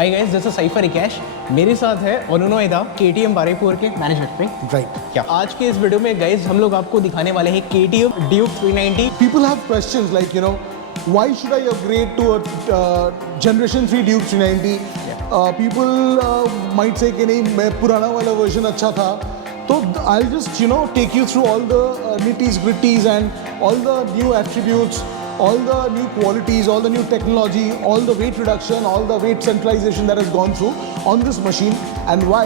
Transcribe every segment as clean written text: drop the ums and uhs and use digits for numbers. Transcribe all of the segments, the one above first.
Hi guys, this is साइफर इकैश। मेरे साथ है ओनोनोएदा केटीएम बारुईपुर के मैनेजर पे। Right. क्या आज के इस वीडियो में गाइस हम लोग आपको दिखाने वाले हैं KTM Duke 390। People have questions like, why should I upgrade to a Generation 3 Duke 390? People might say कि नहीं, मैं पुराना वाला वर्जन अच्छा था. So I'll just, take you through all the nitties gritties and all the new attributes, all the new qualities, all the new technology, all the weight reduction, all the weight centralization that has gone through on this machine, and why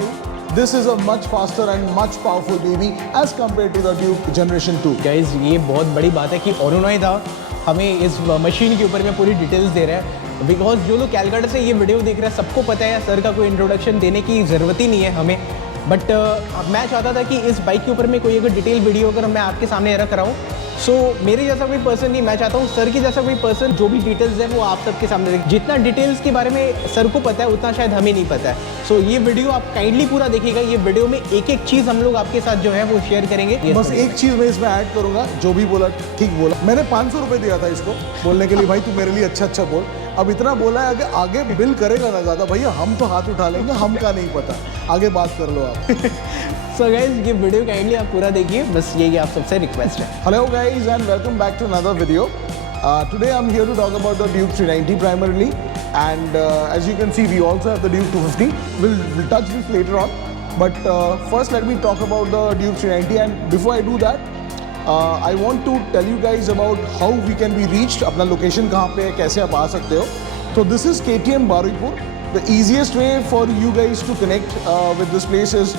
this is a much faster and much powerful baby as compared to the Duke Generation 2. Guys ये बहुत बड़ी बात है कि ओनोनोएदा हमें इस machine के ऊपर में पूरी डिटेल्स दे रहा है, बिकॉज जो लोग कैलकाटा से ये वीडियो देख रहे हैं सबको पता है सर का कोई इंट्रोडक्शन देने की ज़रूरत ही नहीं है हमें। बट मैं चाहता था कि इस बाइक के ऊपर में कोई अगर डिटेल वीडियो अगर मैं आपके सामने रख रहा हूँ, सो मेरे जैसा कोई पर्सन नहीं, मैं चाहता हूँ सर की जैसा कोई पर्सन जो भी डिटेल्स है वो आप सबके सामने देखे। जितना डिटेल्स के बारे में सर को पता है उतना शायद हमें नहीं पता है। सो ये वीडियो आप काइंडली पूरा देखिएगा। ये वीडियो में एक एक चीज़ हम लोग आपके साथ जो है वो शेयर करेंगे। बस एक चीज़ मैं इसमें ऐड करूंगा, जो भी बोला ठीक बोला। मैंने 500 रुपये दिया था इसको बोलने के लिए, भाई तू मेरे लिए अच्छा बोल। अब इतना बोला है, अगर आगे बिल करेगा ना ज़्यादा, भैया हम तो हाथ उठा लेंगे, हम का नहीं पता, आगे बात कर लो आप। सो गाइस ये वीडियो काइंडली आप पूरा देखिए, बस यही आप सबसे रिक्वेस्ट है। Hello guys and welcome back to another video. Today I'm here to talk about the Duke 390 primarily, and as you can see we also have the Duke 250. We'll touch this later on, but first let me talk about the Duke 390, and before I do that I want to tell you guys about how we can be reached. अपना location कहाँ पे है, कैसे आप आ सकते हो। So this is KTM Baruipur. The easiest way for you guys to connect with this place is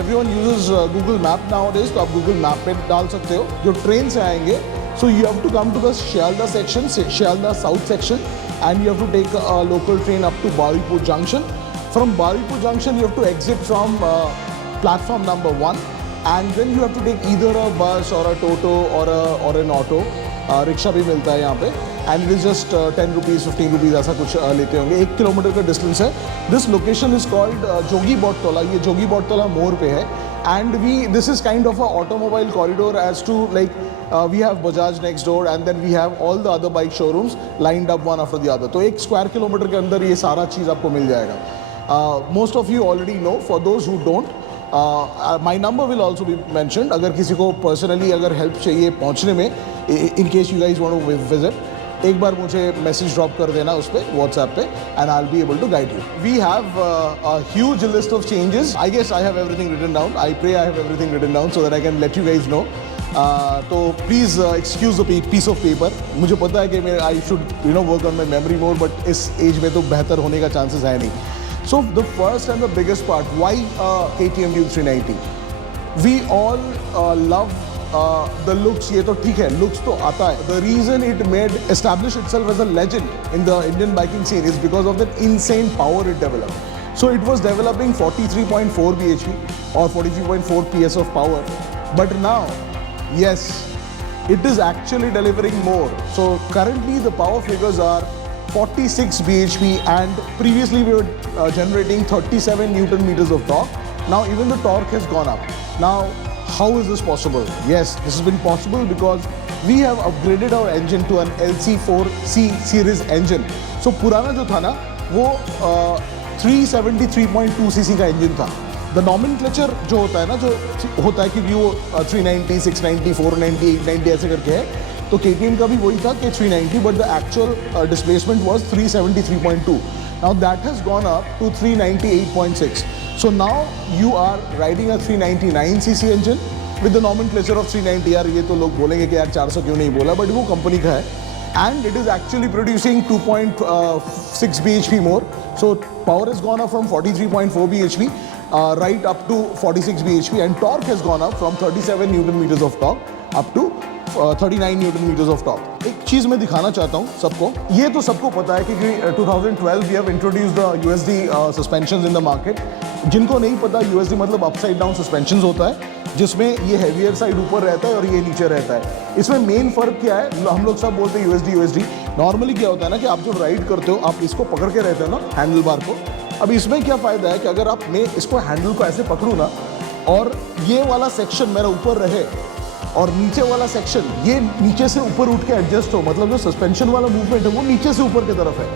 everyone uses Google Map nowadays, तो आप Google Map पे डाल सकते हो। जो ट्रेन से आएंगे, so you have to come to the Shialda section, Shialda South section, and you have to take a local train up to Baruipur Junction. From Baruipur Junction, you have to exit from platform number 1, and then you have to take either a bus or a Toto or an auto. Rickshaw भी मिलता है यहाँ पे, and it is just 10 rupees 15 rupees ऐसा कुछ लेते होंगे। 1 kilometre का डिस्टेंस है। This location is called Jogi Bottola. ये जोगी बॉटतोला मोड़ पे है, and this is kind of a automobile corridor as to like we have Bajaj next door, and then we have all the other bike showrooms lined up one after the other. तो 1 square kilometre के अंदर ये सारा चीज़ आपको मिल जाएगा। Most of you already know, for those who don't, my number will also be mentioned. अगर किसी को पर्सनली अगर हेल्प चाहिए पहुँचने में, in case you guys want to visit, एक बार मुझे मैसेज ड्रॉप कर देना उस पर व्हाट्सएप पे, and I will be able to guide you. We have a huge list of changes. I guess I have everything written down. I pray I have everything written down so that I can let you guys know. तो please excuse the piece of paper. मुझे पता है कि मैं I should work on my memory more, but इस age में तो बेहतर होने का चांसेस है नहीं। So the first and the biggest part, why KTM Duke 390? We all love the looks. ये तो ठीक है, looks तो आता है. The reason it made establish itself as a legend in the Indian biking scene is because of that insane power it developed. So it was developing 43.4 bhp or 43.4 ps of power, but now, yes, it is actually delivering more. So currently the power figures are 46 bhp, and previously we were generating 37 newton meters of torque. Now even the torque has gone up. Now how is this possible? Yes, this has been possible because we have upgraded our engine to an LC4C series engine. So पुराना जो था ना वो 373.2 cc का engine था। The nomenclature जो होता है ना, जो होता है क्योंकि वो 390, 690, 490, 890 ऐसे करके है, तो KTM का भी वही था कि 390, but the actual displacement was 373.2. Now that has gone up to 398.6. So now you are riding a 399cc engine with the nomenclature of 390. यार ये तो लोग बोलेंगे कि यार 400 क्यों नहीं बोला, but वो कंपनी का है, and it is actually producing 2.6 bhp more. So power has gone up from 43.4 bhp right up to 46 bhp, and torque has gone up from 37 newton meters of torque up to 39 newton metres of torque. एक चीज़ मैं दिखाना चाहता हूँ सबको। ये तो सबको पता है कि 2012 we have introduced the USD suspensions in the market. जिनको नहीं पता, USD मतलब अपसाइड डाउन सस्पेंशंस होता है, जिसमें ये हैवियर साइड ऊपर रहता है और ये नीचे रहता है। इसमें मेन फ़र्क क्या है? हम लोग सब बोलते हैं USD। नॉर्मली क्या होता है ना कि आप जब राइड करते हो आप इसको पकड़ के रहते हो ना, हैंडल बार को। अब इसमें क्या फ़ायदा है कि अगर आप मैं इसको हैंडल को ऐसे पकड़ूँ ना, और ये वाला सेक्शन मेरा ऊपर रहे और नीचे वाला सेक्शन ये नीचे से ऊपर उठ के एडजस्ट हो, मतलब जो सस्पेंशन वाला मूवमेंट है वो नीचे से ऊपर की तरफ है।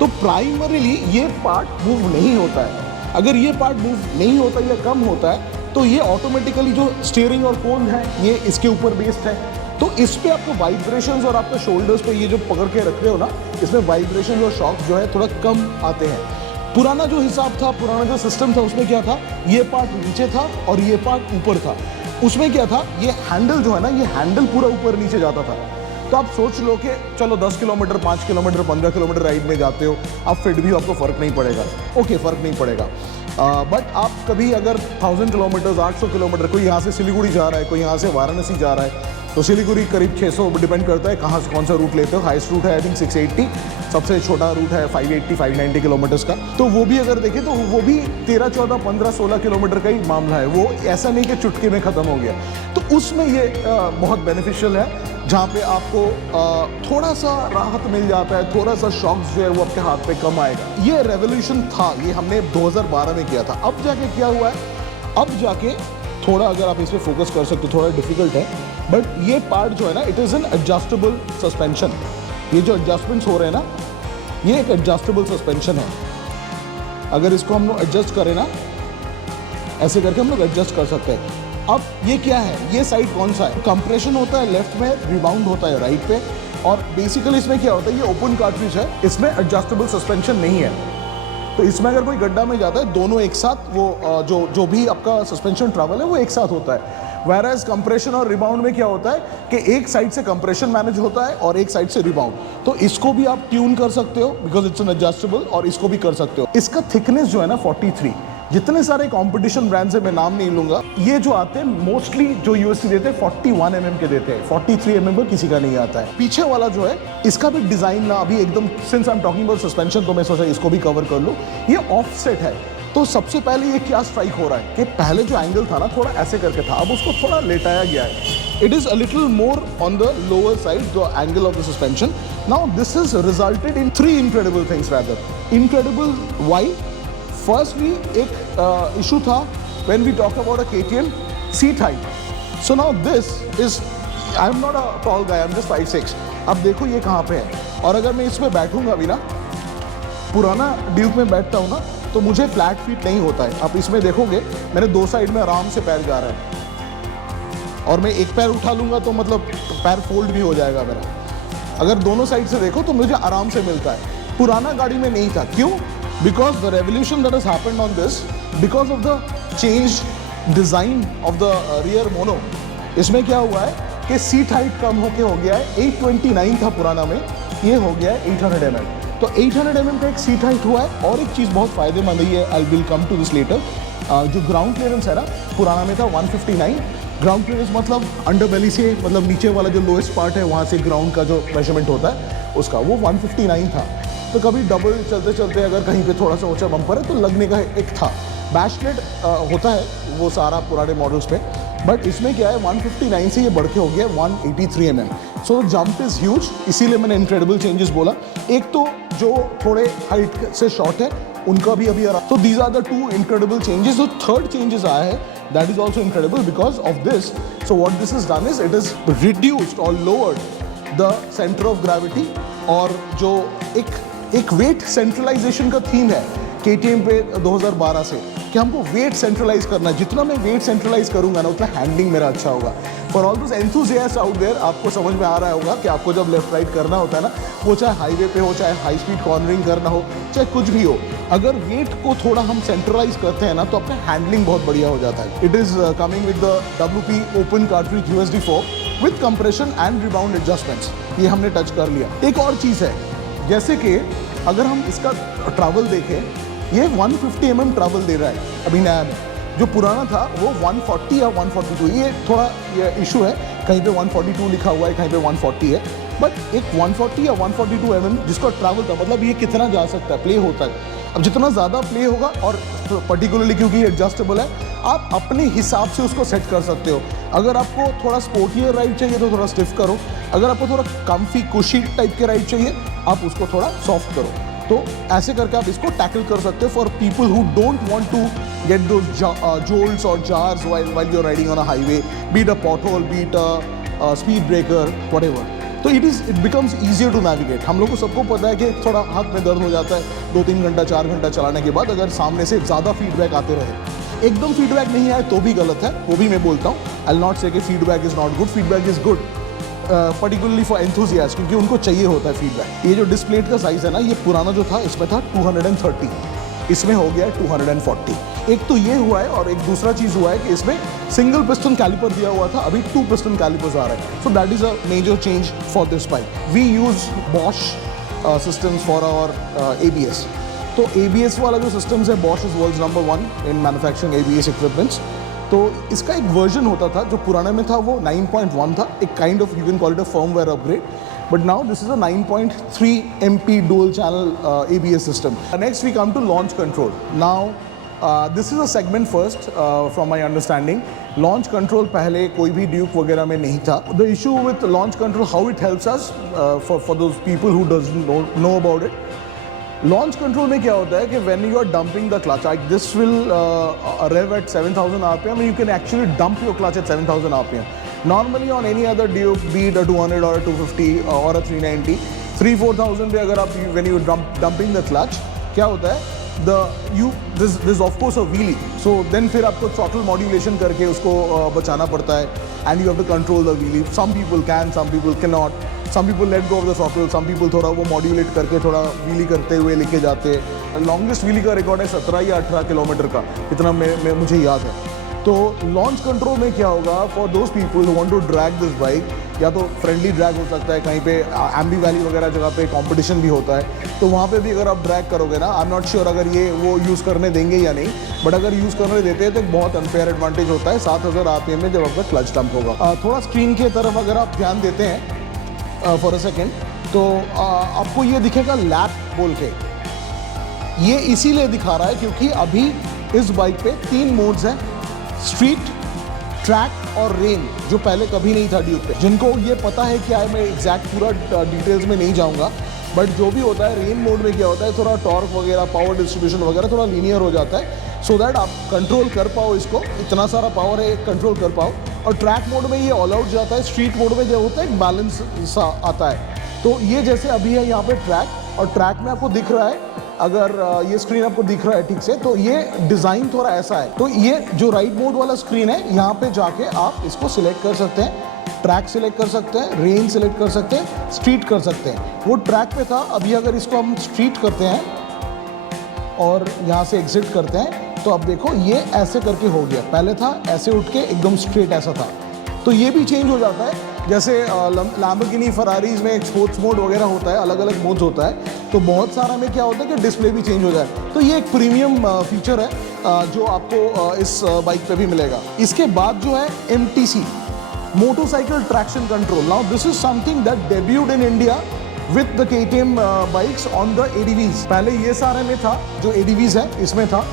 तो प्राइमरीली ये पार्ट मूव नहीं होता है। अगर ये पार्ट मूव नहीं होता या कम होता है तो ये ऑटोमेटिकली जो स्टीयरिंग और कोन है ये इसके ऊपर बेस्ड है, तो इस पे आपको वाइब्रेशंस और आपके शोल्डर्स पे ये जो पकड़ के रख रहे हो ना, इसमें वाइब्रेशन और शॉक जो है थोड़ा कम आते हैं। पुराना जो हिसाब था, पुराना जो सिस्टम था, उसमें क्या था, ये पार्ट नीचे था और ये पार्ट ऊपर था। उसमें क्या था, ये हैंडल जो है ना, ये हैंडल पूरा ऊपर नीचे जाता था। तो आप सोच लो कि चलो 10 किलोमीटर, 5 किलोमीटर, 15 किलोमीटर राइड में जाते हो, आप फिट भी हो, आपको फ़र्क नहीं पड़ेगा। ओके, फ़र्क नहीं पड़ेगा। बट आप कभी अगर 1000 किलोमीटर, 800 किलोमीटर, कोई यहाँ से सिलीगुड़ी जा रहा है, कोई यहाँ से वाराणसी जा रहा है, तो सिलीगुड़ी करीब 600, डिपेंड करता है कहाँ से कौन सा रूट लेते हो। हाईएस्ट रूट है आई थिंक 680, सबसे छोटा रूट है 580, 590 किलोमीटर्स का। तो वो भी अगर देखें तो वो भी 13, 14, 15, 16 किलोमीटर का ही मामला है। वो ऐसा नहीं कि चुटकी में ख़त्म हो गया। तो उसमें ये बहुत बेनिफिशियल है, जहाँ पे आपको थोड़ा सा राहत मिल जाता है, थोड़ा सा शॉक्स जो है वो आपके हाथ पे कम आएगा। ये रेवोल्यूशन था, ये हमने 2012 में किया था। अब जाके क्या हुआ है, अब जाके थोड़ा अगर आप इस पर फोकस कर सकते हो, थोड़ा डिफिकल्ट है, बट ये पार्ट जो है ना, it is an adjustable suspension. ये जो एडजस्टमेंट्स हो रहे हैं ना, ये एक एडजस्टेबल सस्पेंशन है। अगर इसको हम लोग एडजस्ट करें ना, ऐसे करके हम लोग एडजस्ट कर सकते हैं। अब ये क्या है, ये साइड कौन सा है, कंप्रेशन होता है लेफ्ट में, रिबाउंड होता है राइट पे, और बेसिकली इसमें क्या होता है, ये ओपन कार्ट्रिज है, इसमें एडजस्टेबल सस्पेंशन नहीं है। तो इसमें अगर कोई गड्ढा में जाता है, दोनों एक साथ वो जो भी आपका सस्पेंशन ट्रैवल है वो एक साथ होता है। वैराज कंप्रेशन और रिबाउंड में क्या होता है कि एक साइड से कंप्रेशन मैनेज होता है और एक साइड से रिबाउंड। तो इसको भी आप ट्यून कर सकते हो बिकॉज इट्स एन एडजस्टेबल, और इसको भी कर सकते हो। इसका थिकनेस जो है ना 43, जितने सारे कंपटीशन ब्रांड्स है, मैं नाम नहीं लूंगा, ये जो आते हैं मोस्टली जो यूएससी देते हैं 41 mm के देते हैं, 43 mm पर किसी का नहीं आता है। पीछे वाला जो है, इसका भी डिजाइन ना अभी एकदम, since I am talking about suspension, तो मैं सोचा इसको भी कवर कर लूं। ये ऑफसेट है, तो सबसे पहले ये क्या स्ट्राइक हो रहा है कि पहले जो एंगल था ना, थोड़ा ऐसे करके था, अब उसको थोड़ा लेटाया गया है। It is a little more on the lower side, the angle of the suspension. Now this is resulted in 3 incredible things rather. Incredible why? Firstly एक इशू था when we talk about a KTM seat height. So now this is, I am not a tall guy, I am just 5'6". अब देखो ये कहाँ पे है, और अगर मैं इसमें बैठूंगा भी ना, पुराना ड्यूक में बैठता हूँ ना, तो मुझे फ्लैट फीट नहीं होता है। आप इसमें देखोगे मेरे 2 साइड में आराम से पैर जा रहा है, और मैं एक पैर उठा लूँगा तो मतलब पैर फोल्ड भी हो जाएगा मेरा। अगर दोनों साइड से देखो तो मुझे आराम से मिलता है। पुराना गाड़ी में नहीं था। क्यों? Because the revolution that has happened on this, because of the change design of the rear mono. इसमें क्या हुआ है कि सीट हाइट कम होके हो गया है, 829 था पुराना में, ये हो गया है 800 mm। तो 800 mm का एक सीट हाइट हुआ है। और एक चीज़ बहुत फायदेमंद है, I will come to this later, जो ग्राउंड क्लियरेंस है ना, पुराना में था 159। ग्राउंड क्लियरेंस मतलब अंडर बेली से, मतलब नीचे वाला जो लोएस्ट पार्ट है वहाँ से ग्राउंड का जो मेजरमेंट होता है उसका, वो 159 था। तो कभी डबल चलते चलते अगर कहीं पे थोड़ा सा ऊंचा बम्पर है तो लगने का एक था। बैशलेट होता है वो सारा पुराने मॉडल्स पे, बट इसमें क्या है 159 से ये बढ़ के हो गया 183 mm। So jump is huge, इसीलिए मैंने इनक्रेडिबल चेंजेस बोला। एक तो जो थोड़े हाइट से शॉर्ट है उनका भी अभी आ रहा, तो these are the 2 incredible changes. जो थर्ड चेंजेस आया है that is also incredible because of this. So what this is done is it is reduced और lowered the centre of gravity, और जो एक वेट सेंट्रलाइजेशन का थीम है KTM पे 2012 से, कि हमको वेट सेंट्रलाइज करना है। जितना मैं वेट सेंट्रलाइज करूंगा ना, उतना हैंडलिंग मेरा अच्छा होगा। For all those enthusiasts out there, आपको समझ में आ रहा होगा कि आपको जब लेफ्ट राइट करना होता है ना, वो चाहे हाईवे पे हो, चाहे हाई स्पीड कॉर्नरिंग करना हो, चाहे कुछ भी हो, अगर वेट को थोड़ा हम सेंट्रलाइज करते हैं ना, तो अपना हैंडलिंग बहुत बढ़िया हो जाता है। It is coming with the WP open cartridge USD4 with compression and rebound adjustments. ये हमने टच कर लिया। एक और चीज़ है, जैसे कि अगर हम इसका ट्रैवल देखें, ये 150 mm ट्रैवल दे रहा है अभी नया में। जो पुराना था वो 140 या 142, ये थोड़ा ये इशू है, कहीं पे 142 लिखा हुआ है, कहीं पे 140 है, बट एक 140 या 142 mm जिसका ट्रैवल था, मतलब ये कितना जा सकता है, प्ले होता है। अब जितना ज़्यादा प्ले होगा, और पर्टिकुलरली क्योंकि एडजस्टेबल है, आप अपने हिसाब से उसको सेट कर सकते हो। अगर आपको थोड़ा स्पोर्टियर राइड चाहिए तो थोड़ा स्टिफ करो, अगर आपको थोड़ा कम्फी कुशी टाइप के राइड चाहिए आप उसको थोड़ा सॉफ्ट करो। तो ऐसे करके आप इसको टैकल कर सकते हो for people who don't want to get those jolts और jars while you are riding on a highway, be it a pothole, be it a speed breaker, whatever. तो it becomes easier to navigate. हम लोग को सबको पता है कि थोड़ा हाथ में दर्द हो जाता है 2-3 घंटा 4 घंटा चलाने के बाद, अगर सामने से ज़्यादा फीडबैक आते रहे। एकदम फीडबैक नहीं आए तो भी गलत है, वो भी मैं बोलता हूँ। आई विल नॉट से कि feedback is not good, feedback is good, particularly for enthusiast, क्योंकि उनको चाहिए होता है फीडबैक। ये जो डिस्प्ले का साइज़ है ना, ये पुराना जो था इसमें था 230, इसमें हो गया 240। एक तो ये हुआ है, और एक दूसरा चीज़ हुआ है कि इसमें सिंगल पिस्टन कैलिपर दिया हुआ था, अभी 2 पिस्टन कैलिपर्स आ रहे हैं। So that is a major change for this bike. We use Bosch systems for our ABS। तो ABS वाला जो सिस्टम्स है, Bosch is world's number 1 in manufacturing ABS equipments. तो इसका एक वर्जन होता था जो पुराने में था, वो 9.1 था, एक kind of, you can call it a firmware upgrade, but now this is a 9.3 MP dual channel ABS system. Next we come to launch control. Now this is a segment first from my understanding. Launch control पहले कोई भी Duke वगैरह में नहीं था. The issue with launch control, how it helps us for those people who doesn't know about it. Launch control में क्या होता है कि when you are dumping the clutch, this will rev at 7000 RPM and you can actually dump your clutch at 7000 RPM. Normally on any other Duke, be it a 200 or a 250 or a 390, 3-4000 पे अगर आप when you dumping the clutch, क्या होता है, this of course a wheelie, so then फिर आपको throttle modulation करके उसको बचाना पड़ता है, and you have to control the wheelie. Some people can, some people cannot. Some people let go of the throttle, some people थोड़ा वो modulate करके थोड़ा व्हीली करते हुए लेके जाते हैं। लॉन्गेस्ट व्हीली का रिकॉर्ड है 17 या 18 किलोमीटर का, इतना मुझे याद है। तो लॉन्च कंट्रोल में क्या होगा, for those people who want to drag this bike, या तो फ्रेंडली ड्रैग हो सकता है, कहीं पे एम्बी वैली वगैरह जगह पे कंपटीशन भी होता है, तो वहाँ पे भी अगर आप ड्रैग करोगे ना, आई एम नॉट श्योर अगर ये वो यूज़ करने देंगे या नहीं, बट अगर यूज़ करने देते हैं तो एक बहुत अनफेयर एडवांटेज होता है 7000 RPM में जब आपका क्लच डंप होगा। थोड़ा स्क्रीन की तरफ अगर आप ध्यान देते हैं फॉर अ सेकेंड, तो आपको ये दिखेगा लैप बोल के। ये इसीलिए दिखा रहा है क्योंकि अभी इस बाइक पे 3 मोड्स हैं, स्ट्रीट, ट्रैक और रेन, जो पहले कभी नहीं था ड्यूक पे। जिनको ये पता है क्या है, मैं एग्जैक्ट पूरा डिटेल्स में नहीं जाऊंगा, बट जो भी होता है रेन मोड में क्या होता है, थोड़ा टॉर्क वगैरह, पावर डिस्ट्रीब्यूशन वगैरह थोड़ा लीनियर हो जाता है, सो दैट आप कंट्रोल कर पाओ इसको, इतना सारा पावर है कंट्रोल कर पाओ। और ट्रैक मोड में ये ऑल आउट जाता है, स्ट्रीट मोड में जो होता है एक बैलेंस सा आता है। तो ये जैसे अभी है यहाँ पे ट्रैक, और ट्रैक में आपको दिख रहा है, अगर ये स्क्रीन आपको दिख रहा है ठीक से, तो ये डिज़ाइन थोड़ा ऐसा है। तो ये जो राइट मोड वाला स्क्रीन है, यहाँ पे जाके आप इसको सिलेक्ट कर सकते हैं, ट्रैक सिलेक्ट कर सकते हैं, रेन सिलेक्ट कर सकते हैं, स्ट्रीट कर सकते हैं। वो ट्रैक पे था, अभी अगर इसको हम स्ट्रीट करते हैं और यहाँ से एग्जिट करते हैं, तो अब देखो ये ऐसे करके हो गया, पहले था ऐसे उठ के एकदम स्ट्रेट ऐसा था। तो ये भी चेंज हो जाता है, जैसे लैम्बोर्गिनी, फरारीज में स्पोर्ट्स मोड वगैरह होता है, अलग अलग मोड्स होता है, तो बहुत सारा में क्या होता है कि डिस्प्ले भी चेंज हो जाए। तो ये एक प्रीमियम फीचर है जो आपको इस बाइक पे भी मिलेगा। इसके बाद जो है MTC, motorcycle traction control. Now this is something that debuted in India with the KTM bikes on the ADVs। पहले ये सारे में था, जो ADVs है इसमें था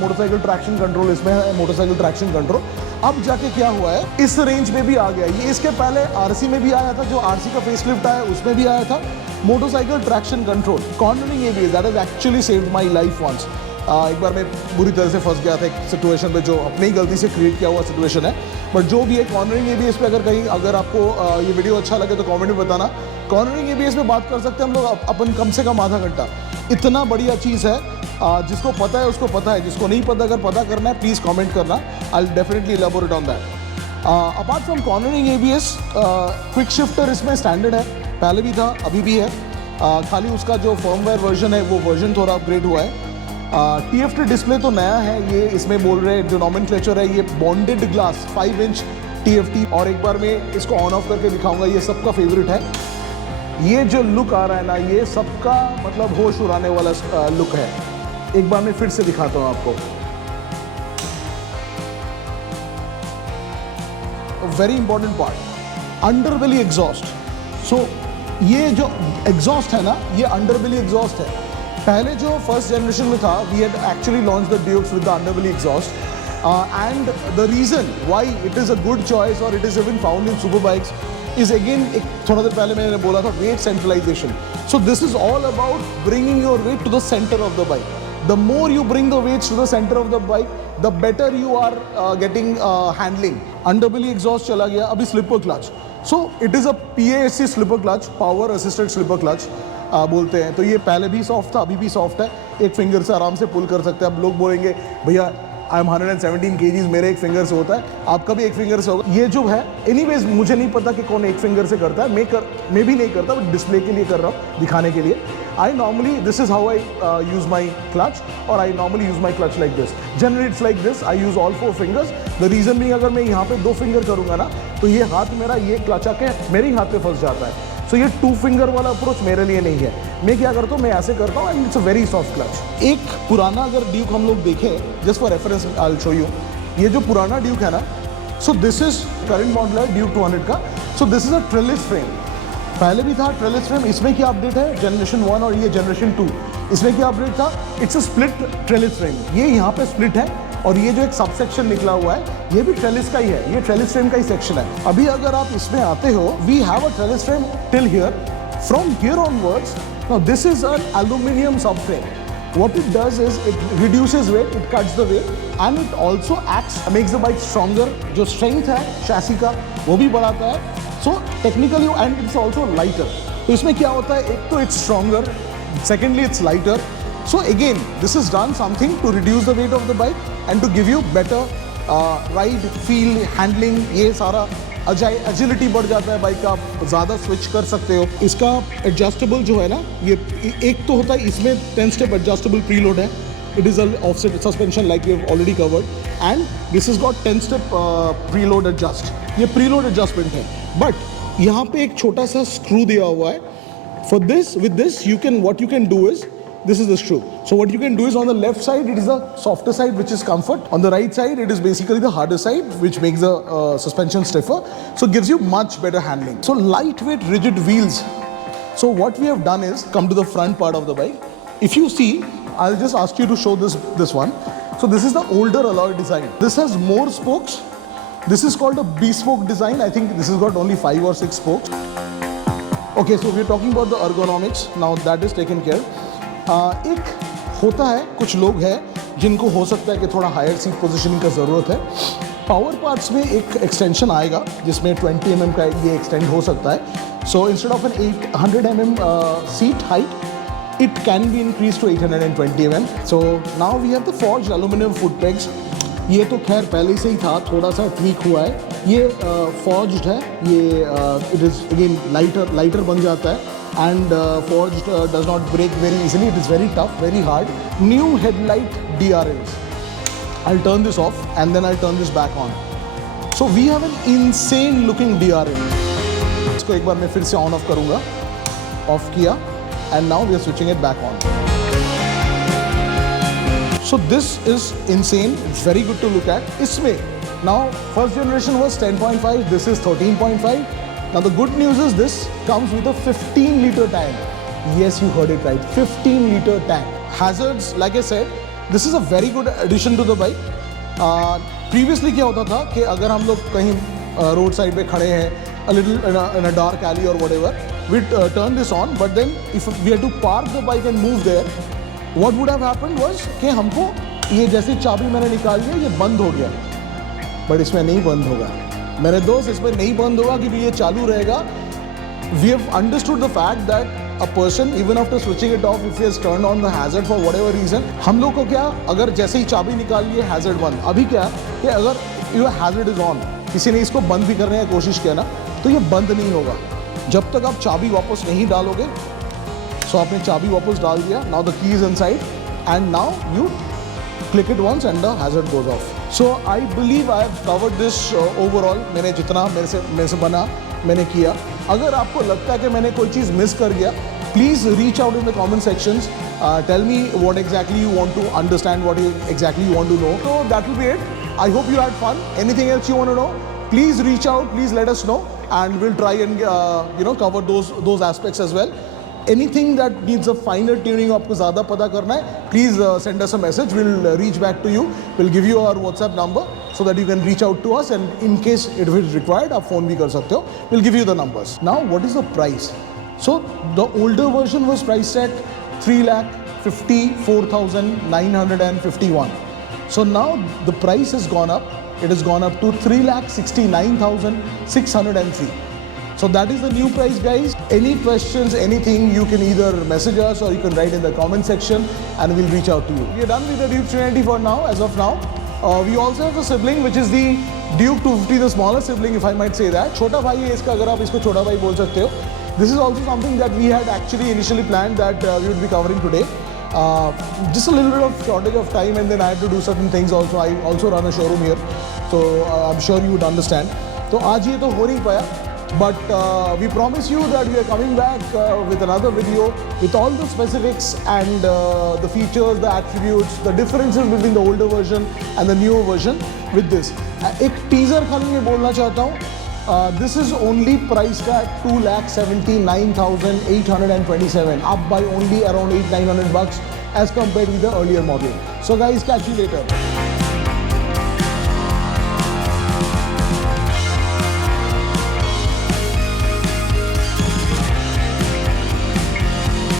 मोटरसाइकिल ट्रैक्शन कंट्रोल, इसमें है मोटरसाइकिल ट्रैक्शन कंट्रोल। अब जाके क्या हुआ है, इस रेंज में भी आ गया ये। इसके पहले RC में भी आया था, जो RC का फेसलिफ्ट आया उसमें भी आया था motorcycle traction control, cornering ABS। That has actually saved my life once. एक बार मैं बुरी तरह से फंस गया था एक सिचुएशन पे, जो अपनी ही गलती से क्रिएट किया हुआ सिचुएशन है, बट जो भी है कॉर्नरिंग ABS पे अगर आपको ये वीडियो अच्छा लगे तो कमेंट में बताना। कॉर्नरिंग ABS में बात कर सकते हैं हम लोग अपन कम से कम आधा घंटा। इतना बढ़िया चीज़ है, जिसको पता है उसको पता है, जिसको नहीं पता अगर पता करना है प्लीज़ कमेंट करना, I will definitely elaborate on that. Apart from cornering ABS, quick shifter इसमें स्टैंडर्ड है, पहले भी था अभी भी है, खाली उसका जो फर्मवेयर वर्जन है वो वर्जन थोड़ा अपग्रेड हुआ है। TFT डिस्प्ले तो नया है, ये इसमें बोल रहे हैं जो नॉमेनक्लेचर है, ये बॉन्डेड ग्लास 5 इंच TFT, और एक बार मैं इसको ऑन ऑफ करके दिखाऊंगा, ये सबका फेवरेट है। ये जो लुक आ रहा है ना, ये सबका मतलब होश उड़ाने वाला लुक है। एक बार मैं फिर से दिखाता हूँ आपको। Very important part, underbelly exhaust. So ये जो एग्जॉस्ट है ना, ये अंडरबेली एग्जॉस्ट है। पहले जो फर्स्ट जनरेशन में था, we had actually launch the Dukes with the underbelly exhaust, and the reason why it is a good choice और it is even found in superbikes is again, एक थोड़ा देर पहले मैंने बोला था, weight centralisation. So this is all about bringing your weight to the centre of the bike. The more you bring the weights to the centre of the bike, the better you are getting handling. Underbelly exhaust चला गया, अभी slipper clutch. So it is a PASC slipper clutch, power assisted slipper clutch बोलते हैं। तो ये पहले भी soft था, अभी भी सॉफ्ट है, एक फिंगर से आराम से पुल कर सकते हैं। अब लोग बोलेंगे भैया आई एम 117 kgs, मेरे एक फिंगर से होता है, आपका भी एक फिंगर से होगा। ये जो है एनीवेज मुझे नहीं पता कि कौन एक फिंगर से करता है, मैं भी नहीं करता, बट डिस्प्ले के लिए कर रहा हूँ, दिखाने के लिए। I normally this is how I use my clutch, और I normally use my clutch like this. Generally it's like this, I use all 4 fingers. The reason भी अगर मैं यहाँ पे 2 फिंगर करूँगा ना, तो ये हाथ मेरा ये क्लच आके मेरे ही हाथ पे फंस जाता है। सो ये 2 फिंगर वाला अप्रोच मेरे लिए नहीं है। मैं क्या करता हूँ, मैं ऐसे करता हूँ, and it's a very soft clutch. एक पुराना अगर ड्यूक हम लोग देखें, just for reference I will show you, ये जो पुराना ड्यूक है ना, सो दिस इज करंट मॉडल है ड्यूक 200 का। सो this is a trellis frame, पहले भी था ट्रेलिस फ्रेम। इसमें क्या अपडेट है, जनरेशन 1 और ये जनरेशन 2, इसमें क्या अपडेट था, it's a split trellis frame. ये यहाँ पे स्प्लिट है, और ये जो एक सब सेक्शन निकला हुआ है, ये भी ट्रेलिस का ही है, ये ट्रेलिस फ्रेम का ही सेक्शन है। अभी अगर आप इसमें आते हो, we have a trellis frame till here, from here onwards now this is an aluminium sub frame. What it does is it reduces weight, it cuts the weight, and it also acts, makes the bike stronger. जो strength है chassis का वो भी बढ़ाता है। So technically and it's also lighter. तो इसमें क्या होता है, एक तो it's stronger, secondly it's lighter. So again, this has done something to reduce the weight of the bike and to give you better ride, feel, handling, ये सारा agility बढ़ जाता है बाइक का, आप ज़्यादा स्विच कर सकते हो। इसका एडजस्टेबल जो है ना, ये एक तो होता है, इसमें 10 स्टेप एडजस्टेबल प्रीलोड है। It is offset suspension like we have already covered, and this is got 10 step preload adjust, ये प्रीलोड एडजस्टमेंट है। बट यहाँ पे एक छोटा सा स्क्रू दिया हुआ है for this. With this you can, what you can do is, this is the screw. So what you can do is, on the left side it is the softer side, which is comfort. On the right side it is basically the harder side, which makes the suspension stiffer, so gives you much better handling. So lightweight rigid wheels. So what we have done is come to the front part of the bike. If you see, I'll just ask you to show this one. So this is the older alloy design. This has more spokes. This is called a bespoke design. I think this has got only 5 or 6 spokes. Okay, so we're talking about the ergonomics. Now that is taken care. एक होता है, कुछ लोग हैं जिनको हो सकता है कि थोड़ा हायर सीट पोजीशनिंग का ज़रूरत है। पावर पार्ट्स में एक एक्सटेंशन आएगा जिसमें 20 mm का ये एक्सटेंड हो सकता है। So instead of an 800 mm seat height, it can be increase to 820 mm. So now we have the forged aluminium foot pegs. ये तो खैर पहले से ही था, थोड़ा सा ट्वीक हुआ है। ये फॉर्ज्ड है, ये इट इज़ अगेन लाइटर बन जाता है, and forged does not break very easily. It is very tough, very hard. New headlight DRLs. I'll turn this off and then I'll turn this back on. So we have an insane looking DRL. इसको एक बार मैं फिर से on off करूँगा, of किया, and now we are switching it back on. So this is insane. It's very good to look at. इसमें now first generation was 10.5. This is 13.5. Now the good news is this comes with a 15-liter tank. Yes, you heard it right, 15-liter tank. Hazards, like I said, this is a very good addition to the bike. Previously क्या होता था कि अगर हम लोग कहीं road side पे खड़े हैं, a little in a dark alley or whatever, we turn this on, but then if we had to park the bike and move there, what would have happened was कि हमको ये जैसे चाबी मैंने निकाल लिया, ये बंद हो गया, बट इसमें नहीं बंद होगा मेरे दोस्त, इसमें नहीं बंद होगा क्योंकि ये चालू रहेगा। We have understood the fact that a person even after switching it off, if he has turned on the hazard for whatever reason, हम लोग को क्या, अगर जैसे ही चाबी निकाल लिए हैजर्ड बंद। अभी क्या कि अगर योर हैजर्ड इज ऑन, किसी ने इसको बंद भी करने की कोशिश किया ना, तो ये बंद नहीं होगा जब तक आप चाबी वापस नहीं डालोगे। सो आपने चाबी वापस डाल दिया, now the key is inside and now you click it once and the hazard goes off. So I believe I have covered this overall. मैंने जितना मेरे से बना मैंने किया। अगर आपको लगता है कि मैंने कोई चीज़ मिस कर गया, please reach out in the comment sections. Tell me what exactly you want to understand, what exactly you want to know. So that will be it. I hope you had fun. Anything else you want to know, please reach out. Please let us know, and we'll try and cover those aspects as well. Anything that needs a finer tuning, आपको ज़्यादा पता करना है, please send us a message. We'll reach back to you. We'll give you our WhatsApp number so that you can reach out to us, and in case it is required, आप phone भी कर सकते हो. We'll give you the numbers. Now, what is the price? So the older version was priced at 3,54,951. So now the price has gone up. It has gone up to 3,69,603. So that is the new price, guys. Any questions, anything, you can either message us or you can write in the comment section and we'll reach out to you. We are done with the Duke 390 for now, as of now. We also have a sibling which is the Duke 250, the smaller sibling, if I might say that. छोटा भाई है इसका, अगर आप इसको छोटा भाई बोल सकते हो. This is also something that we had actually initially planned that we would be covering today. Just a little bit of shortage of time, and then I had to do certain things also. I also run a showroom here, so I'm sure you would understand. तो आज ये तो हो नहीं पाया, but we promise you that we are coming back with another video with all the specifics and the features, the attributes, the differences between the older version and the newer version with this. एक teaser खाली मैं बोलना चाहता हूँ. This is only priced at 2,79,827, up by only around $800-900 as compared with the earlier model. So guys, catch you later.